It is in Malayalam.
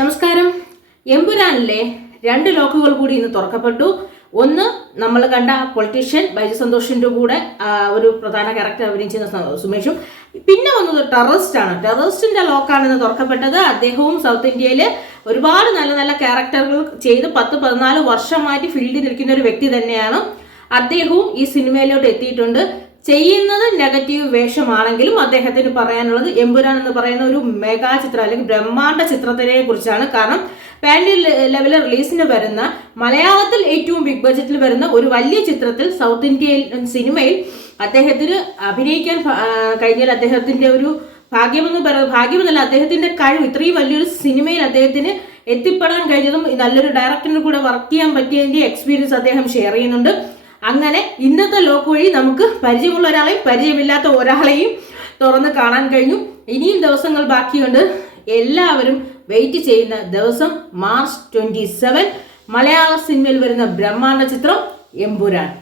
നമസ്കാരം. എമ്പുരാനിലെ രണ്ട് ലോക്കുകൾ കൂടി ഇന്ന് തുറക്കപ്പെട്ടു. ഒന്ന് നമ്മൾ കണ്ട പൊളിറ്റീഷ്യൻ ബൈജു സന്തോഷിന്റെ കൂടെ ഒരു പ്രധാന ക്യാരക്ടർ അഭിനയിച്ചിരുന്ന സുമേഷും. പിന്നെ വന്നത് ടെററിസ്റ്റ് ആണ്. ടെററിസ്റ്റിന്റെ ലോക്കാണ് ഇന്ന് തുറക്കപ്പെട്ടത്. അദ്ദേഹവും സൗത്ത് ഇന്ത്യയിൽ ഒരുപാട് നല്ല നല്ല ക്യാരക്ടറുകൾ ചെയ്ത് പത്ത് പതിനാല് വർഷമായിട്ട് ഫീൽഡിൽ നിൽക്കുന്ന ഒരു വ്യക്തി തന്നെയാണ്. അദ്ദേഹവും ഈ സിനിമയിലോട്ട് എത്തിയിട്ടുണ്ട്. ചെയ്യുന്നത് നെഗറ്റീവ് വേഷമാണെങ്കിലും അദ്ദേഹത്തിന് പറയാനുള്ളത് എമ്പുരാൻ എന്ന് പറയുന്ന ഒരു മെഗാ ചിത്രം അല്ലെങ്കിൽ ബ്രഹ്മാണ്ഡ ചിത്രത്തിനെ കുറിച്ചാണ്. കാരണം പാൻഡി ലെവലിൽ റിലീസിന് വരുന്ന മലയാളത്തിൽ ഏറ്റവും ബിഗ് ബഡ്ജറ്റിൽ വരുന്ന ഒരു വലിയ ചിത്രത്തിൽ സൗത്ത് ഇന്ത്യയിൽ സിനിമയിൽ അദ്ദേഹത്തിന് അഭിനയിക്കാൻ കഴിഞ്ഞാൽ അദ്ദേഹത്തിന്റെ ഒരു ഭാഗ്യമെന്ന് പറയുന്നത് ഭാഗ്യമെന്നല്ല അദ്ദേഹത്തിന്റെ കഴിവ് ഇത്രയും വലിയൊരു സിനിമയിൽ അദ്ദേഹത്തിന് എത്തിപ്പെടാൻ കഴിഞ്ഞതും നല്ലൊരു ഡയറക്ടറിന് കൂടെ വർക്ക് ചെയ്യാൻ പറ്റിയതിന്റെ എക്സ്പീരിയൻസ് അദ്ദേഹം ഷെയർ ചെയ്യുന്നുണ്ട്. അങ്ങനെ ഇന്നത്തെ ലോക്ക് വഴി നമുക്ക് പരിചയമുള്ള ഒരാളെയും പരിചയമില്ലാത്ത ഒരാളെയും തുറന്ന് കാണാൻ കഴിഞ്ഞു. ഇനിയും ദിവസങ്ങൾ ബാക്കിയുണ്ട്. എല്ലാവരും വെയിറ്റ് ചെയ്യുന്ന ദിവസം മാർച്ച് ട്വന്റി സെവൻ മലയാള സിനിമയിൽ വരുന്ന ബ്രഹ്മാണ്ഡ ചിത്രം എമ്പുരാൻ.